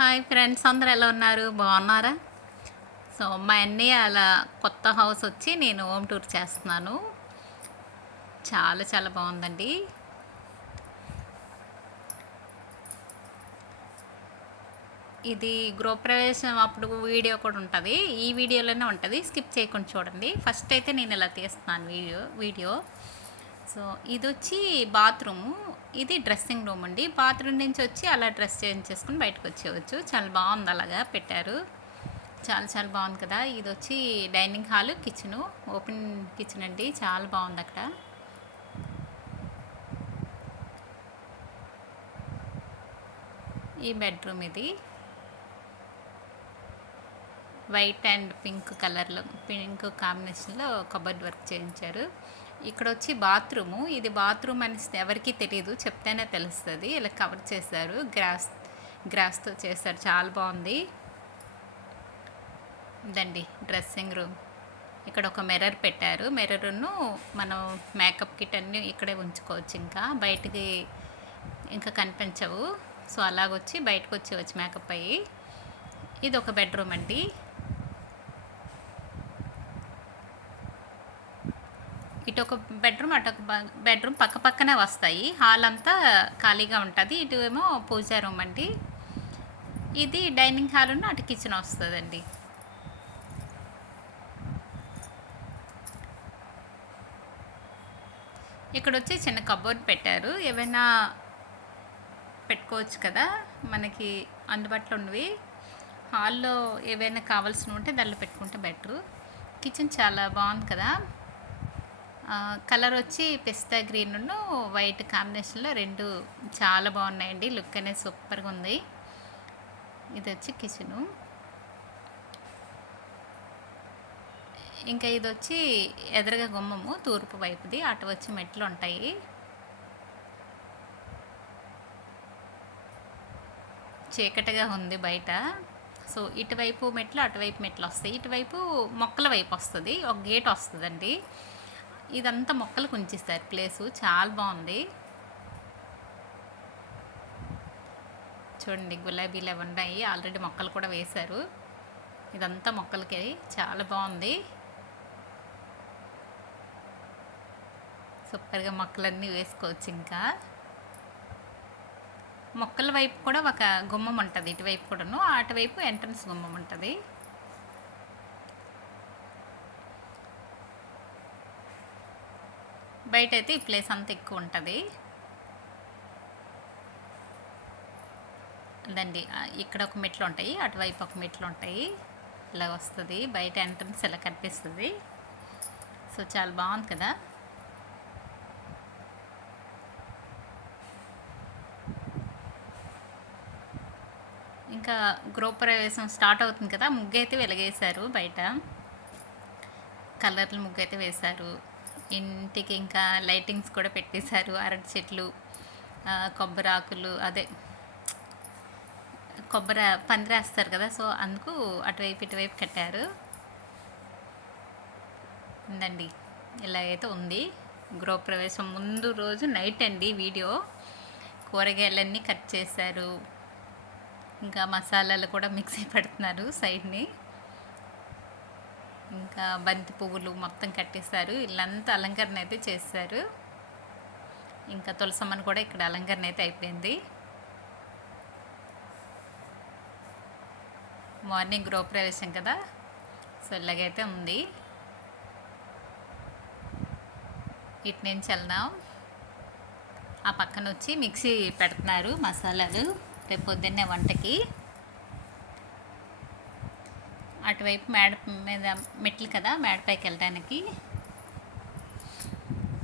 Hi friends, అందరూ ఎలా ఉన్నారు? బాగున్నారా? సో మా అన్నయ్య అలా కొత్త హౌస్ వచ్చి నేను హోమ్ టూర్ చేస్తున్నాను. చాలా చాలా బాగుందండి. ఇది గృహప్రవేశం అప్పుడు వీడియో కూడా ఉంటుంది. ఈ వీడియోలోనే ఉంటుంది, స్కిప్ చేయకుండా చూడండి. ఫస్ట్ అయితే నేను ఇలా తీస్తున్నాను వీడియో. సో ఇది వచ్చి బాత్రూము, ఇది డ్రెస్సింగ్ రూమ్ అండి. బాత్రూమ్ నుంచి వచ్చి అలా డ్రెస్ చేంజ్ చేసుకుని బయటకు వచ్చేవచ్చు. చాలా బాగుంది, అలాగా పెట్టారు. చాలా చాలా బాగుంది కదా. ఇది వచ్చి dining hall, kitchen, open kitchen అండి. చాలా బాగుంది అక్కడ. ఈ బెడ్రూమ్ ఇది వైట్ అండ్ పింక్ కలర్లో, పింక్ కాంబినేషన్లో కబర్డ్ వర్క్ చేయించారు. ఇక్కడ వచ్చి బాత్రూము, ఇది బాత్రూమ్ అని ఎవరికీ తెలియదు, చెప్తేనే తెలుస్తుంది. ఇలా కవర్ చేశారు, గ్రాస్తో చేశారు. చాలా బాగుంది. ఇదండి డ్రెస్సింగ్ రూమ్. ఇక్కడ ఒక మిర్రర్ పెట్టారు. మిర్రర్ను మనం మేకప్ కిట్ అన్నీ ఇక్కడే ఉంచుకోవచ్చు, ఇంకా బయటికి ఇంకా కనిపించవు. సో అలాగొచ్చి బయటకు వచ్చేవచ్చు మేకప్ అయ్యి. ఇది ఒక బెడ్రూమ్ అండి. ఇటు ఒక బెడ్రూమ్, అటు ఒక బెడ్రూమ్ పక్క పక్కనే వస్తాయి. హాల్ అంతా ఖాళీగా ఉంటుంది. ఇటు ఏమో పూజా రూమ్ అండి. ఇది డైనింగ్ హాల్, అటు కిచెన్ వస్తుందండి. ఇక్కడ వచ్చి చిన్న కబోర్డ్ పెట్టారు, ఏమైనా పెట్టుకోవచ్చు కదా మనకి అందుబాటులో ఉన్నవి. హాల్లో ఏవైనా కావాల్సినవి ఉంటే దానిలో పెట్టుకుంటే బెటరు. కిచెన్ చాలా బాగుంది కదా. కలర్ వచ్చి పిస్తా గ్రీన్ వైట్ కాంబినేషన్లో రెండు చాలా బాగున్నాయండి. లుక్ అనేది సూపర్గా ఉంది. ఇది వచ్చి కిచెను. ఇంకా ఇది వచ్చి ఎదురుగా గుమ్మము, తూర్పు వైపుది. అటు వచ్చి మెట్లు ఉంటాయి. చీకటిగా ఉంది బయట. సో ఇటువైపు మెట్లు, అటువైపు మెట్లు వస్తాయి. ఇటువైపు మొక్కల వైపు వస్తుంది, ఒక గేట్ వస్తుందండి. ఇదంతా మొక్కలు ఉంచిస్తారు ప్లేసు. చాలా బాగుంది. చూడండి, గులాబీలు అవి ఉన్నాయి, ఆల్రెడీ మొక్కలు కూడా వేశారు. ఇదంతా మొక్కలకి చాలా బాగుంది. సూపర్గా మొక్కలన్నీ వేసుకోవచ్చు. ఇంకా మొక్కల వైపు కూడా ఒక గుమ్మం ఉంటుంది, ఇటువైపు కూడాను. అటువైపు ఎంట్రన్స్ గుమ్మం ఉంటుంది. బయట అయితే ఈ ప్లేస్ అంతా ఎక్కువ ఉంటుంది. అదండి, ఇక్కడ ఒక మెట్లు ఉంటాయి, అటువైపు ఒక మెట్లు ఉంటాయి. ఇలా వస్తుంది, బయట ఎంట్రన్స్ ఇలా కనిపిస్తుంది. సో చాలా బాగుంది కదా. ఇంకా గృహప్రవేశం స్టార్ట్ అవుతుంది కదా. ముగ్గు అయితే వెలిగేశారు బయట, కలర్లు ముగ్గు అయితే వేశారు. ఇంటికి ఇంకా లైటింగ్స్ కూడా పెట్టేశారు. అరటి చెట్లు, కొబ్బరి ఆకులు, అదే కొబ్బరి పందిరేస్తారు కదా, సో అందుకు అటువైపు ఇటువైపు కట్టారు. ఉందండి, ఇలా అయితే ఉంది. గృహప్రవేశం ముందు రోజు నైట్ అండి వీడియో. కూరగాయలన్నీ కట్ చేశారు, ఇంకా మసాలాలు కూడా మిక్సీ పెడుతున్నారు సైడ్ని. ఇంకా బంతి పువ్వులు మొత్తం కట్టేశారు. ఇల్లంతా అలంకరణ అయితే చేశారు. ఇంకా తులసమ్మని కూడా ఇక్కడ అలంకరణ అయితే అయిపోయింది. మార్నింగ్ గృహప్రవేశం కదా, సో ఇలాగైతే ఉంది. ఇటు నుంచి వెళ్దాం. ఆ పక్కన వచ్చి మిక్సీ పెడుతున్నారు మసాలాలు రేపు పొద్దున్నే వంటకి. అటువైపు మేడ మీద మెట్లు కదా, మేడపైకి వెళ్ళడానికి.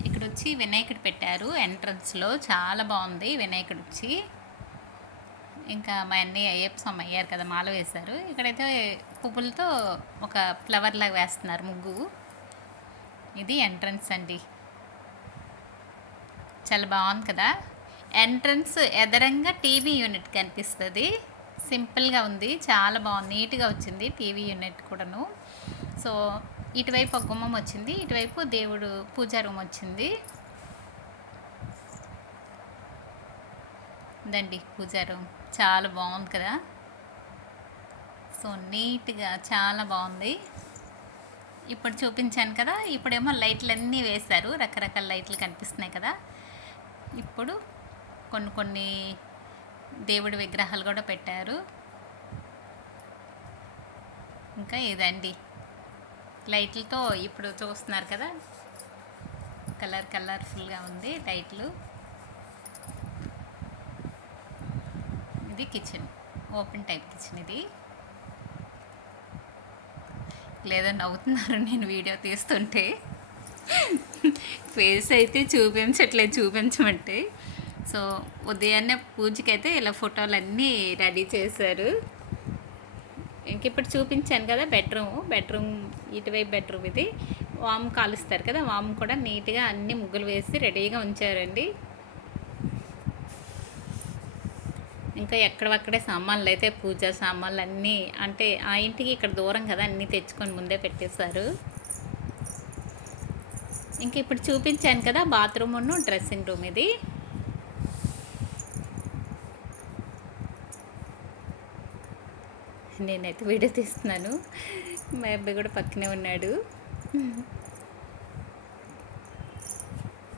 ఇక్కడ వచ్చి వినాయకుడు పెట్టారు ఎంట్రన్స్లో, చాలా బాగుంది వినాయకుడు వచ్చి. ఇంకా మా అన్నయ్య అయ్యప్ప స్వామి అయ్యారు కదా, మాల వేశారు. ఇక్కడైతే పువ్వులతో ఒక ఫ్లవర్ లాగా వేస్తున్నారు ముగ్గు. ఇది ఎంట్రన్స్ అండి, చాలా బాగుంది కదా. ఎంట్రన్స్ ఎదరంగా టీవీ యూనిట్ కనిపిస్తుంది. సింపుల్గా ఉంది, చాలా బాగుంది, నీట్గా వచ్చింది టీవీ యూనిట్ కూడాను. సో ఇటువైపు ఒక గుమ్మం వచ్చింది, ఇటువైపు దేవుడు పూజా రూమ్ వచ్చింది. ఇదండి పూజా రూమ్, చాలా బాగుంది కదా. సో నీట్గా చాలా బాగుంది. ఇప్పుడు చూపించాను కదా, ఇప్పుడేమో లైట్లన్నీ వేశారు, రకరకాల లైట్లు కనిపిస్తున్నాయి కదా. ఇప్పుడు కొన్ని కొన్ని దేవుడి విగ్రహాలు కూడా పెట్టారు. ఇంకా ఇదండి లైట్లతో ఇప్పుడు చూస్తున్నారు కదా, కలర్ఫుల్గా ఉంది లైట్లు. ఇది కిచెన్, ఓపెన్ టైప్ కిచెన్. ఇది లేదా నవ్వుతున్నారు నేను వీడియో తీస్తుంటే. ఫేస్ అయితే చూపించమంటే. సో ఉదయాన్నే పూజకైతే ఇలా ఫోటోలన్నీ రెడీ చేశారు. ఇంక ఇప్పుడు చూపించాను కదా బెడ్రూమ్ ఇటువైపు బెడ్రూమ్. ఇది వాము కాలుస్తారు కదా, వాము కూడా నీట్గా అన్ని ముగ్గులు వేసి రెడీగా ఉంచారండి. ఇంకా ఎక్కడక్కడే సామాన్లు అయితే పూజా సామాన్లు అన్నీ, అంటే ఆ ఇంటికి ఇక్కడ దూరం కదా, అన్నీ తెచ్చుకొని ముందే పెట్టేశారు. ఇంక ఇప్పుడు చూపించాను కదా బాత్రూమ్ డ్రెస్సింగ్ రూమ్. ఇది నేనైతే వీడియో తీస్తున్నాను, మా అబ్బాయి కూడా పక్కనే ఉన్నాడు.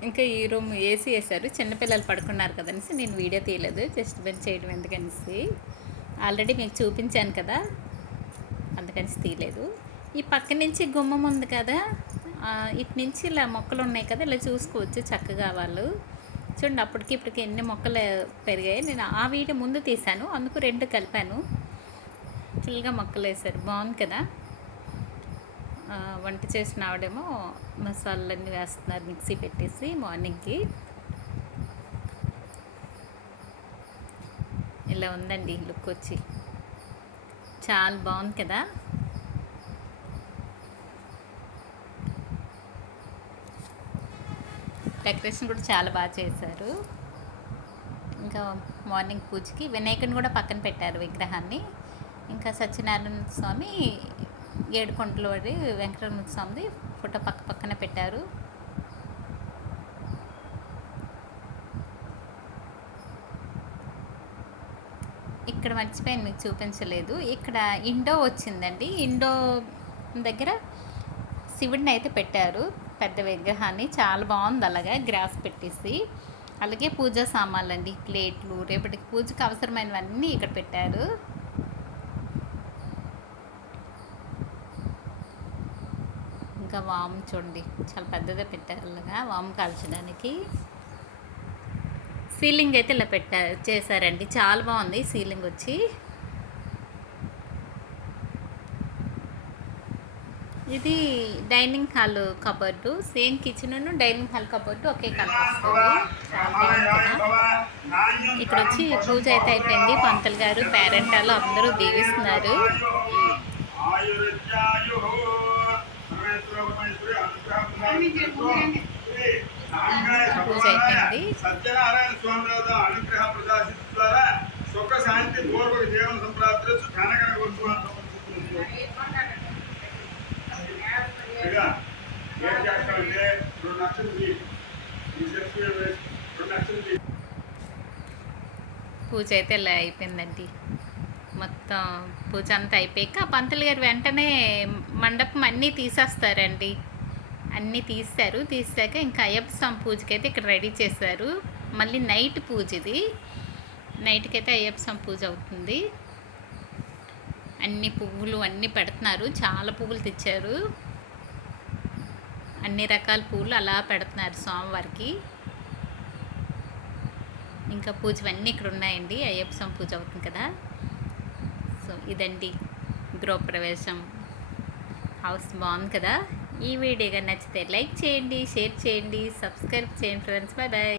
ఇంకా ఈ రూమ్ ఏసీ వేశారు, చిన్నపిల్లలు పడుకున్నారు కదనేసి నేను వీడియో తీయలేదు, జస్ట్ బెంచ్ చేయడం ఎందుకనేసి. ఆల్రెడీ మీకు చూపించాను కదా, అందుకనేసి తీయలేదు. ఈ పక్క నుంచి గుమ్మం ఉంది కదా, ఇటు నుంచి ఇలా మొక్కలు ఉన్నాయి కదా, ఇలా చూసుకోవచ్చు చక్కగా వాళ్ళు. చూడండి అప్పటికి ఇప్పటికి ఎన్ని మొక్కలు పెరిగాయి. నేను ఆ వీడియో ముందు తీశాను, అందుకు రెండు కలిపాను. ఫుల్గా మొక్కలు వేశారు, బాగుంది కదా. వంట చేసిన ఆవిడేమో మసాలాలన్నీ వేస్తున్నారు మిక్సీ పెట్టేసి మార్నింగ్కి. ఇలా ఉందండి లుక్ వచ్చి, చాలా బాగుంది కదా. డెకరేషన్ కూడా చాలా బాగా చేశారు. ఇంకా మార్నింగ్ పూజకి వినాయకుడిని కూడా పక్కన పెట్టారు విగ్రహాన్ని. ఇంకా సత్యనారాయణ స్వామి, ఏడుకొండల వాడి వెంకటరమణ స్వామిది ఫోటో పక్కన పెట్టారు. ఇక్కడ మర్చిపోయాను మీకు చూపించలేదు, ఇక్కడ ఇండో వచ్చిందండి. ఇండో దగ్గర శివుడిని అయితే పెట్టారు, పెద్ద విగ్రహాన్ని, చాలా బాగుంది. అలాగా గ్రాస్ పెట్టేసి, అలాగే పూజా సామాన్లు అండి, ప్లేట్లు, రేపటికి పూజకు అవసరమైనవన్నీ ఇక్కడ పెట్టారు. ఇంకా వాము చూడండి చాలా పెద్దగా పెట్టారు, అలాగా వాము కాల్చడానికి. సీలింగ్ అయితే ఇలా చేశారండి, చాలా బాగుంది సీలింగ్ వచ్చి. ఇది dining hall cupboard, same kitchen dining hall cupboard ఒకే కలర్ వస్తుంది, చాలా బాగుంది కదా. ఇక్కడ వచ్చి పూజ అయితే అయిపోయింది, పంతులు గారు పేరెంటాలు అందరూ దీవిస్తున్నారు. పూజ అయిపోయింది. సత్యనారాయణ స్వామి అనుగ్రహ ప్రసాదిత ద్వారా సుఖ శాంతి పూర్వక జీవన సంప్రాప్తి ఘనగణ పూజ అయితే ఇలా అయిపోయిందండి. మొత్తం పూజ అంతా అయిపోయాక పంతులు గారు వెంటనే మండపం అన్నీ తీసేస్తారండి. అన్నీ తీసాక ఇంకా అయ్యప్ప స్వామి పూజకి అయితే ఇక్కడ రెడీ చేశారు. మళ్ళీ నైట్ పూజ, ఇది నైట్కి అయితే అయ్యప్ప స్వామి పూజ అవుతుంది. అన్ని పువ్వులు అన్నీ పెడుతున్నారు, చాలా పువ్వులు తెచ్చారు, అన్ని రకాల పువ్వులు అలా పెడుతున్నారు స్వామివారికి. ఇంకా పూజవన్నీ ఇక్కడ ఉన్నాయండి, అయ్యప్ప స్వామి పూజ అవుతుంది కదా. సో ఇదండి గృహప్రవేశం హౌస్, బాగుంది కదా. ఈ వీడియోగా నచ్చితే లైక్ చేయండి, షేర్ చేయండి, సబ్స్క్రైబ్ చేయండి ఫ్రెండ్స్. Bye bye.